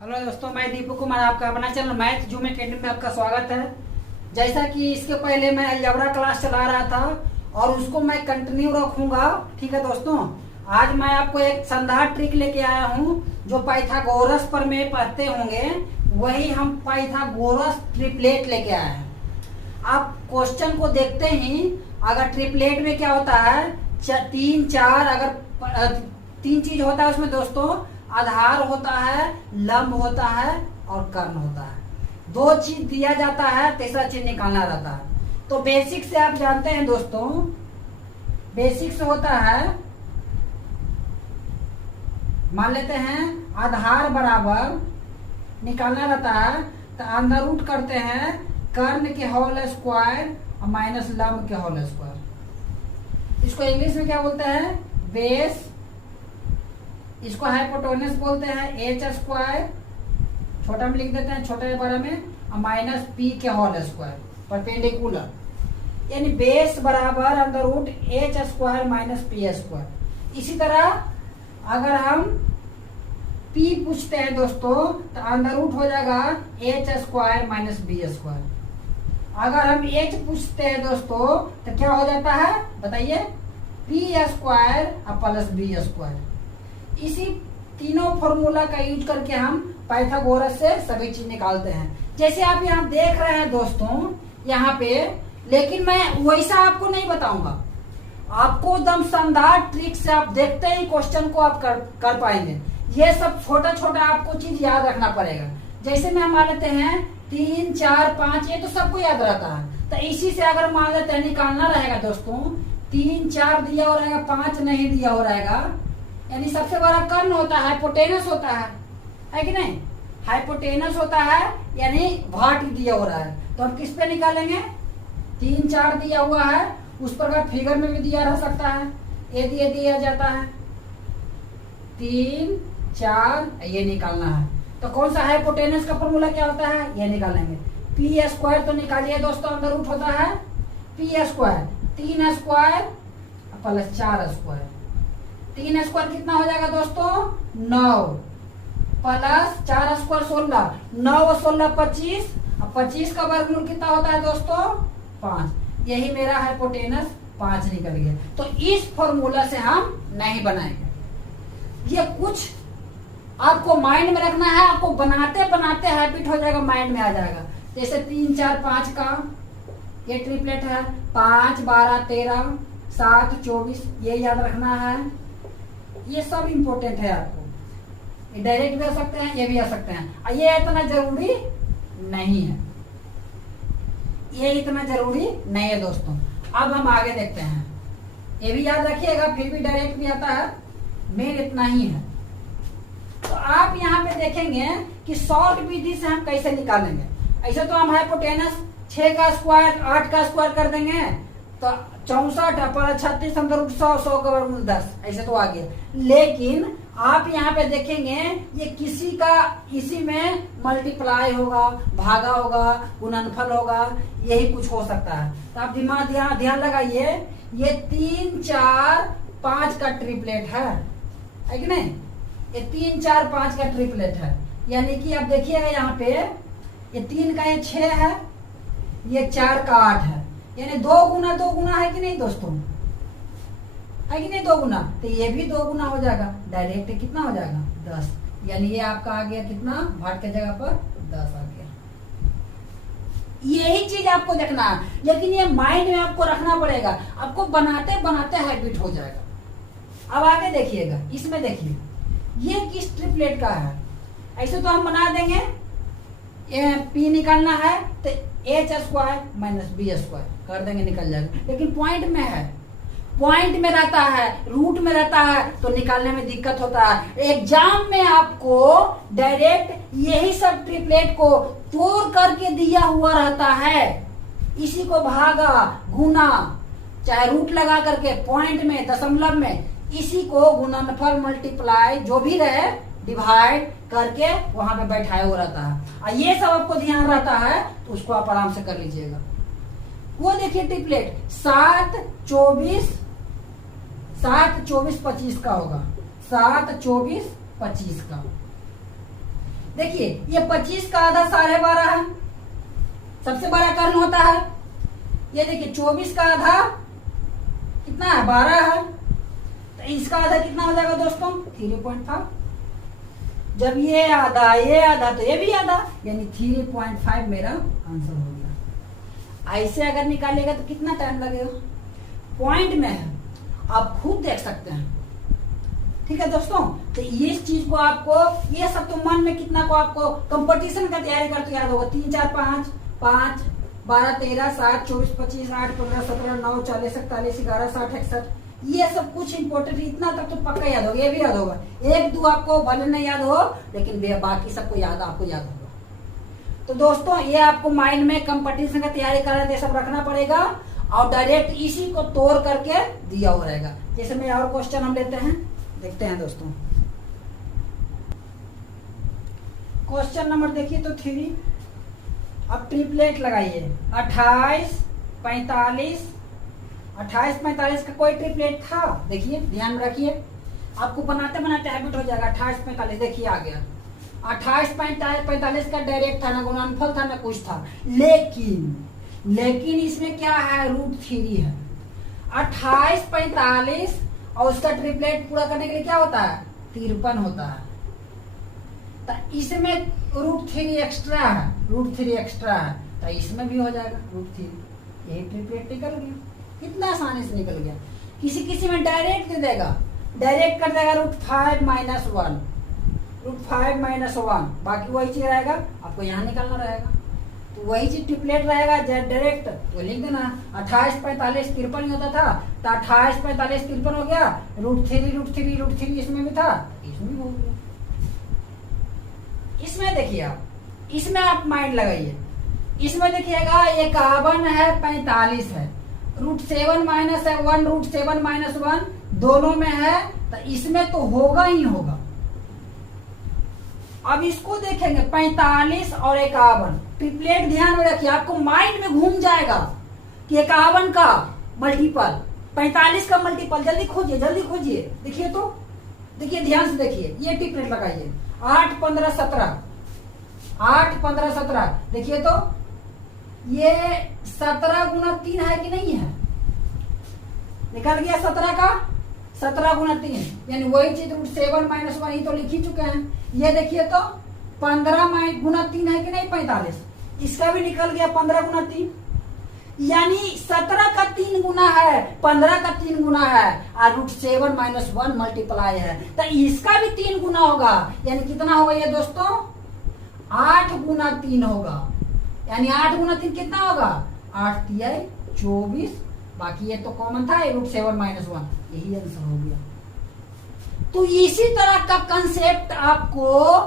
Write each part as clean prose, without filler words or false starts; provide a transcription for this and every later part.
Hello दोस्तों, मैं दीपू कुमार आपका अपना चैनल मैथ जूम अकेडमी में आपका स्वागत है। जैसा कि इसके पहले मैं अलजेब्रा क्लास चला रहा था और उसको मैं कंटिन्यू रखूंगा। ठीक है दोस्तों, आज मैं आपको एक शानदार ट्रिक लेके आया हूं जो पाइथागोरस पर में पढ़ते होंगे, वही हम पाइथागोरस ट्रिपलेट लेके आए हैं। आप क्वेश्चन को देखते ही अगर ट्रिपलेट में क्या होता है, तीन चार अगर तीन चीज होता है उसमें दोस्तों, आधार होता है, लंब होता है और कर्ण होता है। दो चीज दिया जाता है, तीसरा चीज निकालना रहता है। तो बेसिक से आप जानते हैं दोस्तों, बेसिक से होता है, मान लेते हैं आधार बराबर निकालना रहता है तो अंदर रूट करते हैं कर्ण के होल स्क्वायर और माइनस लंब के होल स्क्वायर। इसको इंग्लिश में क्या बोलते हैं, बेस। इसको हाइपोटेनस बोलते हैं, एच स्क्वायर छोटा में लिख देते हैं, छोटे के बारे में, और माइनस पी के होल स्क्वायर परपेंडिकुलर, यानी बेस बराबर under root H square minus P square. इसी तरह अगर हम पी पूछते हैं दोस्तों तो अंडर रूट हो जाएगा H square minus B square. अगर हम एच पूछते हैं दोस्तों तो क्या हो जाता है बताइए, P square plus B square. इसी तीनों फॉर्मूला का यूज करके हम पाइथागोरस से सभी चीज निकालते हैं। जैसे आप यहाँ देख रहे हैं दोस्तों यहाँ पे, लेकिन मैं वैसा आपको नहीं बताऊंगा, आपको एकदम शानदार ट्रिक से आप देखते ही क्वेश्चन को आप कर पाएंगे। ये सब छोटा छोटा आपको चीज याद रखना पड़ेगा। जैसे में हम मान लेते हैं 3 4 5, ये तो सबको याद रहता है। तो इसी से अगर मान लेते हैं निकालना रहेगा दोस्तों, 3 4 दिया हो रहेगा, 5 नहीं दिया हो रहेगा, यानी सबसे बड़ा कर्ण होता है, हाइपोटेनस होता है कि नहीं, हाइपोटेनस होता है, यानी भाट दिया हो रहा है। तो हम किस पे निकालेंगे, 3 4 दिया हुआ है, उस प्रकार फिगर में भी दिया रह सकता है, ये दिया जाता है 3 4, ये निकालना है। तो कौन सा हाइपोटेनस का फॉर्मूला क्या होता है, ये निकालेंगे। पी स्क्वायर तो निकालिए दोस्तों, अंदर रूट होता है P square, 3 square plus 4 square. 3 square कितना हो जाएगा दोस्तों, 9 प्लस 4 स्क्वायर 16, 9 और 16 25, और 25 का वर्गमूल कितना होता है दोस्तों, 5। यही मेरा हाइपोटेनस 5 निकल गया। तो इस फॉर्मूला से हम नहीं बनाएंगे। ये कुछ आपको माइंड में रखना है, आपको बनाते बनाते हैबिट हो जाएगा, माइंड में आ जाएगा। जैसे 3 4 5 का ये ट्रिपलेट है, 5 12 13 7 24, ये याद रखना है। ये सब इम्पोर्टेंट है आपको, ये डायरेक्ट भी आ सकते हैं, ये भी आ सकते हैं, और ये इतना जरूरी नहीं है, ये इतना जरूरी नहीं है दोस्तों। अब हम आगे देखते हैं, ये भी याद रखिएगा, फिर भी डायरेक्ट भी आता है, मेन इतना ही है। तो आप यहाँ पे देखेंगे कि शॉर्ट विधि से हम कैसे निकालेंगे। ऐसे तो हम हाइपोटेनस 6 का स्क्वायर 8 का स्क्वायर कर देंगे तो 64 पर 36 अंदर 100 100 का वर्गमूल 10, ऐसे तो आ गया। लेकिन आप यहाँ पे देखेंगे ये किसी का इसी में मल्टीप्लाई होगा, भागा होगा, गुणनफल होगा, यही कुछ हो सकता है। तो आप दिमाग ध्यान लगाइए, ये 3 4 5 का ट्रिपलेट है कि नहीं, ये 3 4 5 का ट्रिपलेट है। यानी कि आप देखिएगा यहाँ पे, ये 3 का ये 6 है, ये 4 का 8 है, यानी 2 गुना है कि नहीं दोस्तों, है कि नहीं 2 गुना, तो ये भी 2 गुना हो जाएगा। डायरेक्ट कितना हो जाएगा 10, यानी ये आपका आ गया कितना, भाट के जगह पर 10 आ गया। यही चीज आपको देखना है, लेकिन ये माइंड में आपको रखना पड़ेगा, आपको बनाते बनाते हैबिट हो जाएगा। अब आगे देखिएगा, इसमें देखिए ये किस ट्रिपलेट का है। ऐसे तो हम बना देंगे, ये पी निकालना है तो H square minus B square कर देंगे, निकल जाएगा। लेकिन पॉइंट में है, पॉइंट में रहता है, रूट में रहता है, तो निकालने में दिक्कत होता है। एग्जाम में आपको डायरेक्ट यही सब ट्रिपलेट को तोड़ करके दिया हुआ रहता है, इसी को भागा गुना, चाहे रूट लगा करके पॉइंट में दशमलव में, इसी को गुणनफल मल्टीप्लाई जो भी रहे डिवाइड करके वहां पे बैठाया हुआ रहता है। और ये सब आपको ध्यान रहता है तो उसको आप आराम से कर लीजिएगा। वो देखिए ट्रिपलेट 7 24 25 का होगा, 7 24 25 का। देखिए ये 25 का आधा 12.5 है, सबसे बड़ा कर्ण होता है। ये देखिए 24 का आधा कितना है 12 है, तो इसका आधा कितना हो जाएगा दोस्तों 3.5। जब ये आधा तो ये भी आधा, यानी 3.5 मेरा आंसर हो गया। ऐसे अगर निकालेगा तो कितना टाइम लगेगा, पॉइंट में है, आप खुद देख सकते हैं। ठीक है दोस्तों, तो ये चीज को आपको, ये सब तो मन में कितना को आपको कंपटीशन का तैयारी करते याद होगा, 3 4 5 5 12 13 7 24 25 8 15 17 9 40 41 11 60 61, ये सब कुछ इंपॉर्टेंट, इतना तक तो पक्का याद होगा, ये भी याद होगा। 1 2 आपको भले नहीं याद हो, लेकिन बाकी सबको आपको याद होगा। तो दोस्तों ये आपको माइंड में कंपटीशन का तैयारी कर रहे थे सब रखना पड़ेगा, और डायरेक्ट इसी को तोड़ करके दिया हुआ रहेगा। जैसे में और क्वेश्चन हम लेते हैं, देखते हैं दोस्तों। क्वेश्चन नंबर देखिए तो 3, अब ट्रिपलेट लगाइए 28 45 28 45 का कोई ट्रिपलेट था, देखिए ध्यान में रखिए, आपको बनाते बनाते हैबिट हो जाएगा। 28 45 देखिए आ गया, 28 45 का डायरेक्ट था ना, गुणनफल था ना कुछ था, लेकिन इसमें क्या है √3 है। 28 45 और उसका ट्रिपलेट पूरा करने के लिए क्या होता है 53 होता है, तो इसमें √3 एक्स्ट्रा है, √3 एक्स्ट्रा है, तो इसमें भी हो जाएगा √3। यही ट्रिपलेट निकल गया, कितना आसानी से निकल गया। किसी में डायरेक्ट दे देगा, डायरेक्ट कर देगा √5 - 1, बाकी वही चीज रहेगा, आपको यहाँ निकालना रहेगा। तो वही चीज ट्रिपलेट रहेगा डायरेक्ट, तो लिख देना 28 45 53 ही होता था, तो 28 45 53 हो गया, √3 इसमें भी था, इसमें भी हो गया। इसमें देखिए आप, इसमें आप माइंड लगाइए, इसमें देखिएगा 51 है 45 है, √7 - 1 √7 - 1 दोनों में है, तो इसमें तो होगा ही होगा। अब इसको देखेंगे 45 और 51, ट्रिपलेट ध्यान में रखिए, आपको माइंड में घूम जाएगा कि 51 का मल्टीपल 45 का मल्टीपल, जल्दी खोजिए, देखिए तो, देखिए ध्यान से देखिए, ये ट्रिपलेट लगाइए 8 15 17, देखिए तो ये 17 गुना 3 है कि नहीं है, निकल गया 17 का 17 गुना 3, यानी वही चीज √7 - 1 ही तो लिख ही चुके हैं। ये देखिए तो 15 गुना 3 है कि नहीं 45, इसका भी निकल गया 15 गुना 3, यानी 17 का 3 गुना है, 15 का 3 गुना है, और √7 - 1 मल्टीप्लाई है, तो इसका भी 3 गुना होगा, यानी कितना होगा ये दोस्तों 8 गुना 3 होगा, यानी 8 गुना 3 कितना होगा 8 3 24, बाकी ये तो कॉमन था √7 - 1, यही आंसर हो गया। तो इसी तरह का कंसेप्ट आपको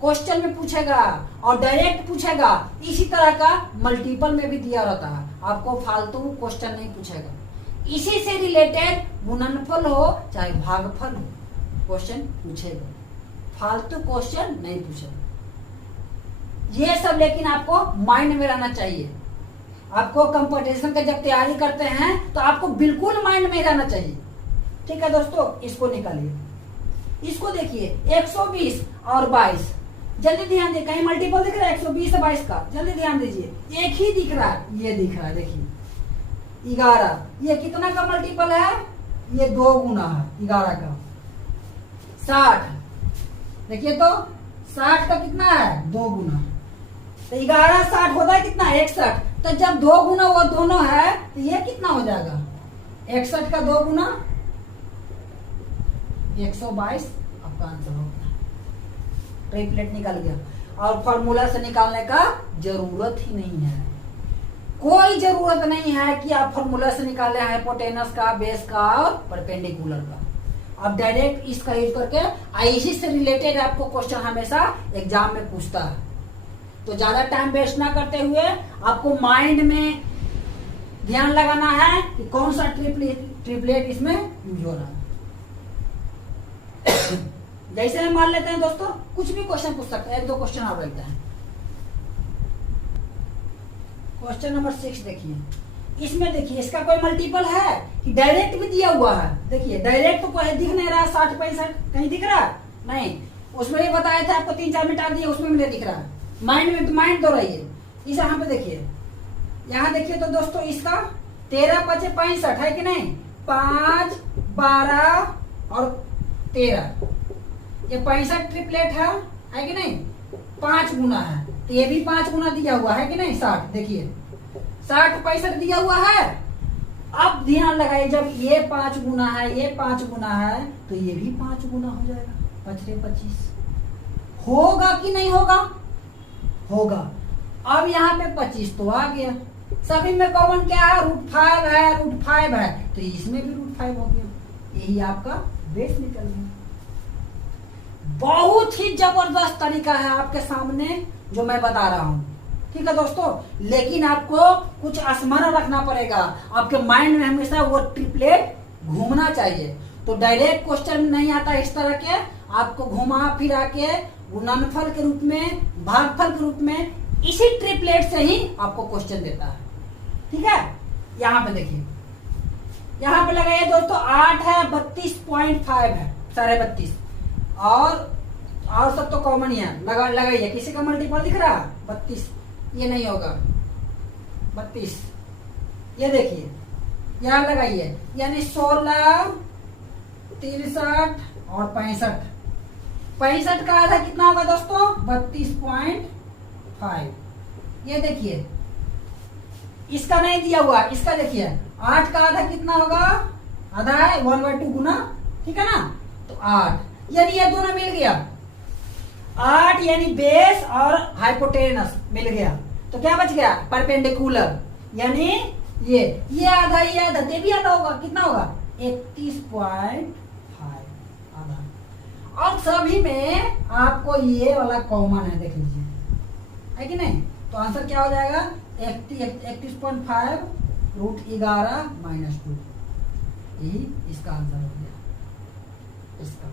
क्वेश्चन में पूछेगा और डायरेक्ट पूछेगा, इसी तरह का मल्टीपल में भी दिया रहता है, आपको फालतू क्वेश्चन नहीं पूछेगा। इसी से रिलेटेड गुणनफल हो चाहे भागफल हो क्वेश्चन पूछेगा, फालतू क्वेश्चन नहीं पूछेगा। ये सब लेकिन आपको माइंड में रहना चाहिए। आपको कंपटीशन का जब तैयारी करते हैं तो आपको बिल्कुल माइंड में रहना चाहिए। ठीक है दोस्तों, इसको निकालिए, इसको देखिए 120 और 22, जल्दी ध्यान दे, कहीं मल्टीपल दिख रहा है 120 और 22 का, जल्दी ध्यान दीजिए, एक ही दिख रहा है, ये दिख रहा है, देखिए 11, ये कितना का मल्टीपल है, ये 2 गुना है 11 का। 60 देखिए तो 60 का कितना है 2 गुना, तो 11 60 होता है कितना 61, तो जब 2 गुना वो दोनों है तो ये कितना हो जाएगा 61 का 2 गुना 122, आपका आंसर हो गया, ट्रिपलेट निकल गया। और फॉर्मूला से निकालने का जरूरत ही नहीं है, कोई जरूरत नहीं है कि आप फॉर्मूला से निकाले हाइपोटेनस का, बेस का और परपेंडिकुलर का। आप डायरेक्ट इसका यूज करके इसी से रिलेटेड आपको क्वेश्चन हमेशा एग्जाम में पूछता है। तो ज्यादा टाइम वेस्ट ना करते हुए आपको माइंड में ध्यान लगाना है कि कौन सा ट्रिपलेट इसमें यूज हो रहा है। जैसे हम मान लेते हैं दोस्तों, कुछ भी क्वेश्चन पूछ सकते हैं, 1 2 क्वेश्चन और रहते हैं। क्वेश्चन नंबर 6 देखिए, इसमें देखिए इसका कोई मल्टीपल है कि डायरेक्ट भी दिया हुआ है, देखिए डायरेक्ट तो कोई दिख नहीं रहा, 60 65 कहीं दिख रहा नहीं, उसमें भी बताया था आपको, 3-4 मिनट दिए, उसमें भी नहीं दिख रहा है। माइंड में माइंड दो रही है। इस यहाँ पे देखिए, यहाँ देखिए तो दोस्तों इसका 13 × 5 = 65 है कि नहीं। 5, 12 और 13, ये 65 ट्रिपलेट है कि नहीं। 5 गुना है तो ये भी 5 गुना दिया हुआ है कि नहीं। 60 देखिए, 60 65 दिया हुआ है। अब ध्यान लगाइए, जब ये 5 गुना है, ये 5 गुना है, तो ये भी 5 गुना हो जाएगा। 5 × 25 होगा कि नहीं होगा? होगा। अब यहाँ पे 25 तो आ गया। सभी में कॉमन क्या है? √5 है, √5 है, तो इसमें भी √5 हो गया। यही आपका बेस निकल गया। बहुत ही जबरदस्त तरीका है आपके सामने जो मैं बता रहा हूं, ठीक है दोस्तों। लेकिन आपको कुछ स्मरण रखना पड़ेगा, आपके माइंड में हमेशा वो ट्रिपलेट घूमना चाहिए। तो डायरेक्ट क्वेश्चन नहीं आता इस तरह के, आपको घुमा फिरा के गुणनफल के रूप में, भागफल के रूप में, इसी ट्रिपलेट से ही आपको क्वेश्चन देता है, ठीक है। यहाँ पे देखिए, यहाँ पे लगाइए दोस्तों, 8 है, 32.5 है, 32.5 और सब तो कॉमन ही है। लगाइए, किसी का मल्टीपल दिख रहा है? 32, ये नहीं होगा। 32, ये देखिए, यहाँ लगाइए, यानी 16, 63 और 65। 65 का आधा कितना होगा दोस्तों? 32.5। ये देखिए, इसका नहीं दिया हुआ, इसका देखिए, 8 का आधा कितना होगा? आधा है 1/2 गुना, ठीक है ना। तो 8, यानी ये दोनों मिल गया। 8 यानी बेस और हाइपोटेनस मिल गया, तो क्या बच गया? परपेंडिकुलर, यानी ये आधा, ये आधा, ये भी आधा होगा। कितना होगा? 31.5 आधा। और सभी में आपको ये वाला कॉमन है, देख लीजिए, है कि नहीं। तो आंसर क्या हो जाएगा? 31.5 √11 - 2, यही इसका आंसर हो गया, इसका,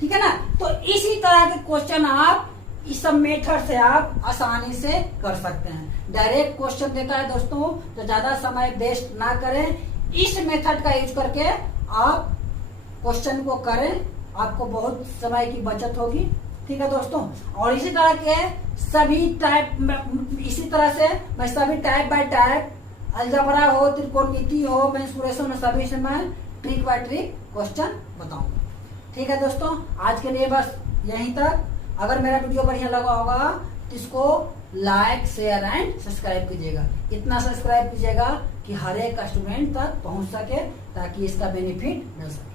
ठीक है ना। तो इसी तरह के क्वेश्चन आप इस सब मेथड से आप आसानी से कर सकते हैं। डायरेक्ट क्वेश्चन देता है दोस्तों, तो ज्यादा समय वेस्ट ना करें, इस मेथड का यूज करके आप क्वेश्चन को करें, आपको बहुत समय की बचत होगी, ठीक है दोस्तों। और इसी तरह के सभी टाइप, इसी तरह से मैं सभी टाइप बाय टाइप, अलजेब्रा हो, त्रिकोणमिति हो, मेंसुरेशन हो, सभी से मैं ट्रिक बाय ट्रिक क्वेश्चन बताऊंगा, ठीक है दोस्तों। आज के लिए बस यहीं तक। अगर मेरा वीडियो बढ़िया लगा होगा तो इसको लाइक, शेयर एंड सब्सक्राइब कीजिएगा। इतना सब्सक्राइब कीजिएगा कि हर एक स्टूडेंट तक पहुंच सके, ताकि इसका बेनिफिट मिल सके।